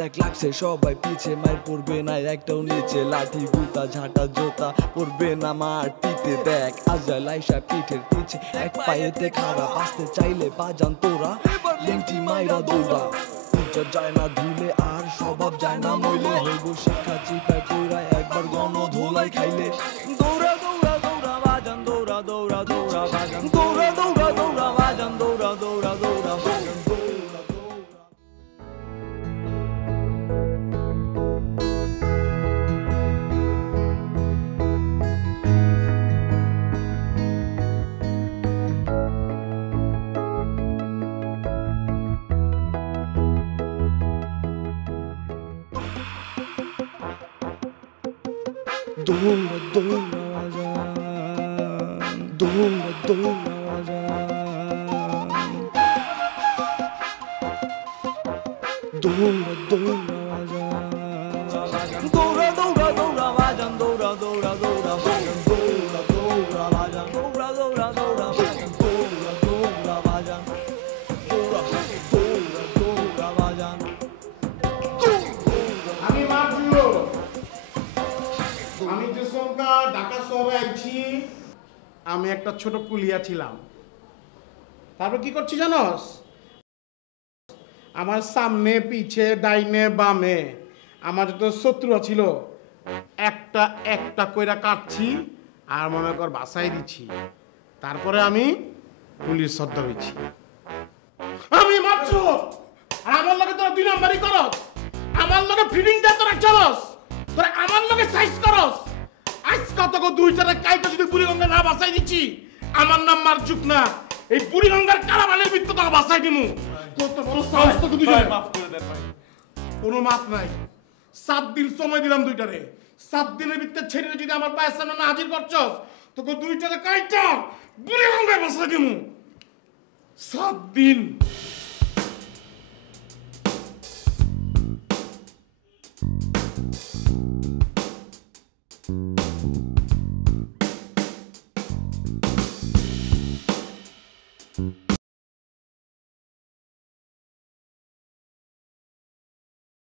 দেখ লাগছে সবাই পিছে, মার পড়বে না একটাও নিচে, লাঠি গুতা ঝাঁটা জোতা পড়বে না মাটিতে। দেখ আজাল আইসা পিঠের পিছে, এক পায়েতে খাড়া, বাঁচতে চাইলে বাজান তোরা লেংটি মাইরা দৌড়া। ইজ্জত যায় না ধুলে আর স্বভাব যায় না মইলে, হইব শিক্ষা চিপায় পইরা একবার গণ ধোলাই খাইলে। দৌড়া দৌড়া দৌড়া বাজান, দৌড়া দৌড়া দৌড়া বাজান, দৌড়া দৌড়া দৌড়া বাজান, দৌড়া দৌড়া দৌড়া বাজান, দৌড়া দৌড়া। দৌড়া দৌড়া বাজান, দৌড়া দৌড়া বাজান, দৌড়া দৌড়া বাজান, দৌড়া দৌড়া দৌড়া বাজান, দৌড়া দৌড়া দৌড়া বাজান, দৌড়া দৌড়া বাজান, দৌড়া দৌড়া দৌড়া বাজান, দৌড়া দৌড়া বাজান, দৌড়া দৌড়া দৌড়া বাজান। আমি মারজু, আমি যে সরকার ঢাকা শহরে আইছি, আমি একটা ছোট কুলিয়া ছিলাম। তারপর কি করছি জানোস? আমার সামনে পিছে ডাইনে বামে আমার যত শত্রুরা ছিল একটা একটা কইরা কাটছি আর মনে কর বাসায় দিচ্ছি। তারপরে আমি পুলিশ সদ্য হয়েছি। আমি মারছো আর আমার লগে তোরা 2 নাম্বারই করস, আমার লগে ফিডিং দে তোরা চলস, তোরা আমার লগে সাইজ করস। আজকে তোকে 2-4 কাইটা যদি বুড়িগঙ্গা না বাসাই দিচ্ছি, আমার নাম মারজুক না, এই বুড়িগঙ্গার কারাবানের ভিতর তোকে বাসাই দিমু। কত বড় সাহস তোকে দুইজনে! মাফ করে দে ভাই। কোনো মাফ নাই। 7 দিন সময় দিলাম দুইটারে। 7 দিনের ভিতরে ছেড়ে যদি আমার পায়ের সামনে না হাজির করছস, তোকে 2-4 কাইটা বুড়িগঙ্গায় বাসাই দিমু। 7 দিন। you